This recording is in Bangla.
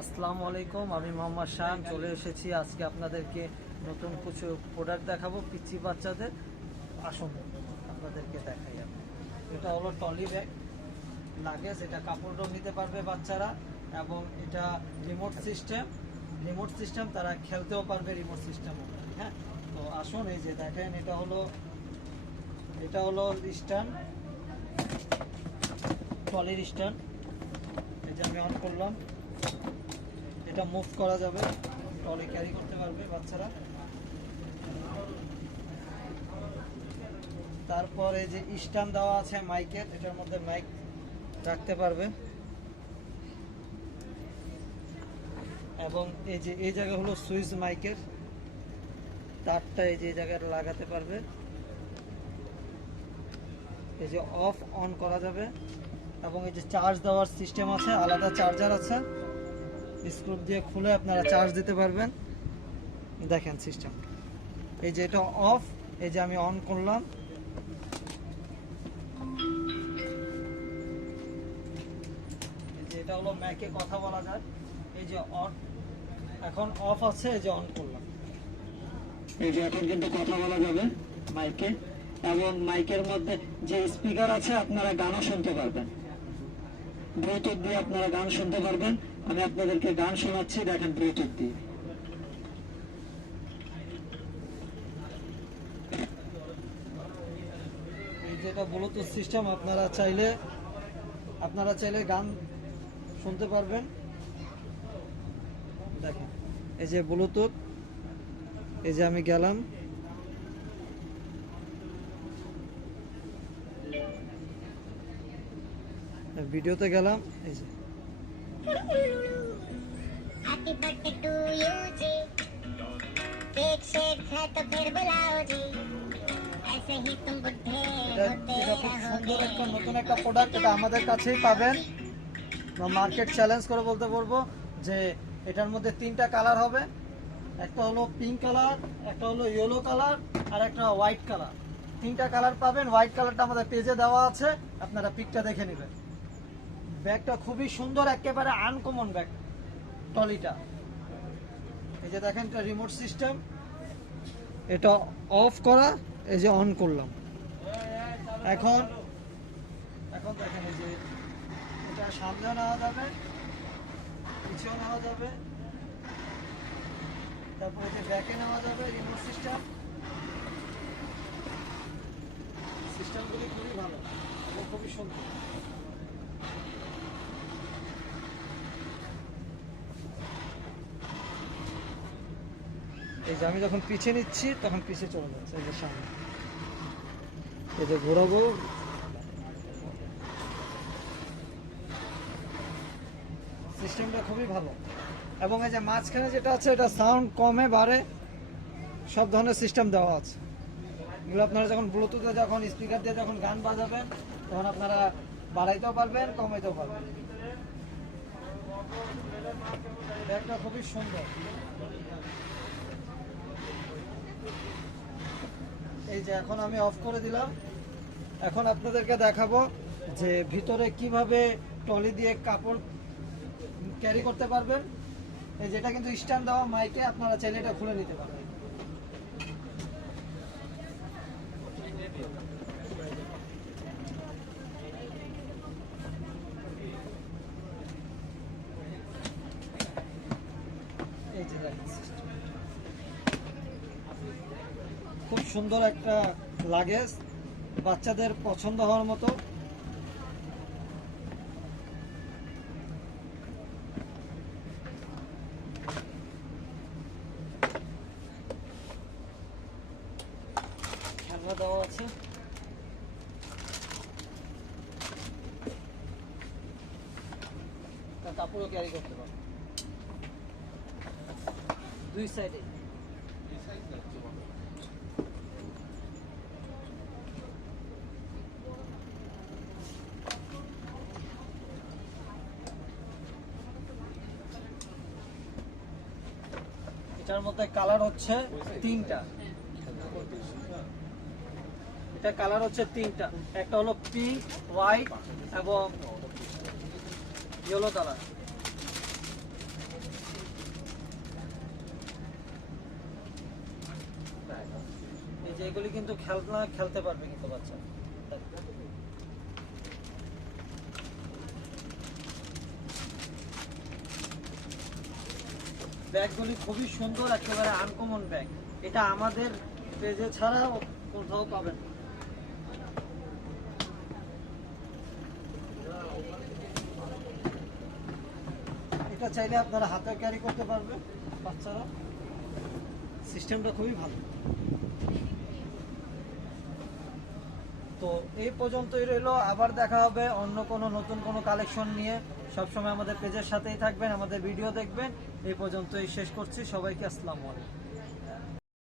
আসসালামু আলাইকুম, আমি মোহাম্মদ শাহান চলে এসেছি আজকে আপনাদেরকে নতুন কিছু প্রোডাক্ট দেখাবো পিচ্চি বাচ্চাদের। আসুন আপনাদেরকে দেখাই। এটা হলো টলি ব্যাগ লাগেজ, এটা কাপড়ও নিতে পারবে বাচ্চারা, এবং এটা রিমোট সিস্টেম তারা খেলতেও পারবে রিমোট সিস্টেম। হ্যাঁ, তো আসুন এই যে দেখেন, এটা হলো স্ট্যান্ড, টলির স্ট্যান্ড। এই যে আমি অন করলাম, এটা মুভ করা যাবে, ট্রলি ক্যারি করতে পারবে বাচ্চারা। তারপরে যে স্ট্যান্ড দেওয়া আছে মাইকের, এটার মধ্যে মাইক রাখতে পারবে, এবং এই যে এই জায়গা হলো সুইচ মাইকের তারটা, এই যে এই জায়গায় লাগাতে পারবে। এই যে অফ অন করা যাবে, এবং এই যে চার্জ দেওয়ার সিস্টেম আছে, আলাদা চার্জার আছে, স্ক্রু দিয়ে খুলে আপনারা চার্জ দিতে পারবেন। দেখেন সিস্টেম, এই যে এটা অফ, এই যে আমি অন করলাম, এই যে এটা হলো ম্যাকে কথা বলা যায়। এই যে অন, এখন অফ আছে, এই যে অন করলাম, এই যে এখন কিন্তু কথা বলা যাবে মাইকে, এবং মাইকের মধ্যে যে স্পিকার আছে আপনারা গানও শুনতে পারবেন, ব্লুটুথ দিয়ে আপনারা গান শুনতে পারবেন। আমি আপনাদেরকে গান শোনাচ্ছি, দেখেন ব্লুটুথ দিয়ে। এই যেটা ব্লুটুথ সিস্টেম, আপনারা চাইলে গান শুনতে পারবেন। দেখেন এই যে ব্লুটুথ, এই যে আমি গেলাম, ভিডিওতে গেলাম, এই যে हैप्पी बर्थडे टू यू जी, केक शेक है तो फिर बुलाओ जी, ऐसे ही तुम बुढ़े होते रहोगे। একটা নতুন একটা প্রোডাক্ট, এটা আমাদের কাছেই পাবেন। মার্কেট চ্যালেঞ্জ করে বলতে পারবো যে এটার মধ্যে তিনটা কালার হবে, একটা হলো পিঙ্ক কালার, একটা হলো ইয়েলো কালার, আর একটা হোয়াইট কালার। তিনটা কালার পাবেন। হোয়াইট কালারটা আমাদের পেজে দেওয়া আছে, আপনারা পিকটা দেখে নেবেন। ব্যাগটা খুবই সুন্দর, একেবারে আনকমন ব্যাগ টলিটা। এই যে দেখেন, এটা রিমোট সিস্টেম, এটা অফ করা, এই যে অন করলাম। এখন দেখেন, এই যে এটা সামনেও নেওয়া যাবে, পিছেও নেওয়া যাবে, তারপরে যে ব্যাকে নেওয়া যাবে। রিমোট সিস্টেমগুলি খুবই ভালো এবং খুবই সুন্দর। এই যে আমি যখন পিছিয়ে নিচ্ছি তখন পিছিয়ে চলে যাচ্ছে, এই যে সামনে, এই যে ঘোরাবো। সিস্টেমটা খুবই ভালো, এবং এই যে মাঝখানে যেটা আছে, এটা সাউন্ড কমে বাড়ে সব ধরনের সিস্টেম দেওয়া আছে। এগুলো আপনারা যখন ব্লুটুথে, যখন স্পিকার দিয়ে যখন গান বাজাবেন, তখন আপনারা বাড়াইতেও পারবেন, কমাইতেও পারবেন। ব্যাগটা খুবই সুন্দর। এই যে এখন আমি অফ করে দিলাম। এখন আপনাদেরকে দেখাবো যে ভিতরে কিভাবে টলি দিয়ে কাপড় ক্যারি করতে পারবেন। এই যেটা কিন্তু স্ট্যান্ড দেওয়া মাইকে, আপনারা চাইলে এটা খুলে নিতে পারবেন। এই যে খুব সুন্দর একটা লাগেজ, বাচ্চাদের পছন্দ হওয়ার মতো। খেলনা দেওয়া আছে, কাপড়ও ক্যারি করতে পারবে দুই সাইডে। এটার মধ্যে কালার হচ্ছে তিনটা, এটা কালার হচ্ছে তিনটা, একটা হলো পিঙ্ক, হোয়াইট এবং ইয়েলো কালার। যে এগুলি কিন্তু খেলনা খেলতে পারবে কিন্তু বাচ্চা। ব্যাগগুলি খুবই সুন্দর, একেবারে আনকমন ব্যাগ। এটা আমাদের পেজে ছাড়াও কোথাও পাবেন না। এটা চাইলে আপনারা হাতে ক্যারি করতে পারবেন বাচ্চারা, সিস্টেমটা খুবই ভালো। তো এই পর্যন্তই রইলো, আবার দেখা হবে অন্য কোনো নতুন কোনো কালেকশন নিয়ে। সবসময় আমাদের পেজের সাথেই থাকবেন, আমাদের ভিডিও দেখবেন। এই পর্যন্তই শেষ করছি, সবাইকে আসসালামু আলাইকুম।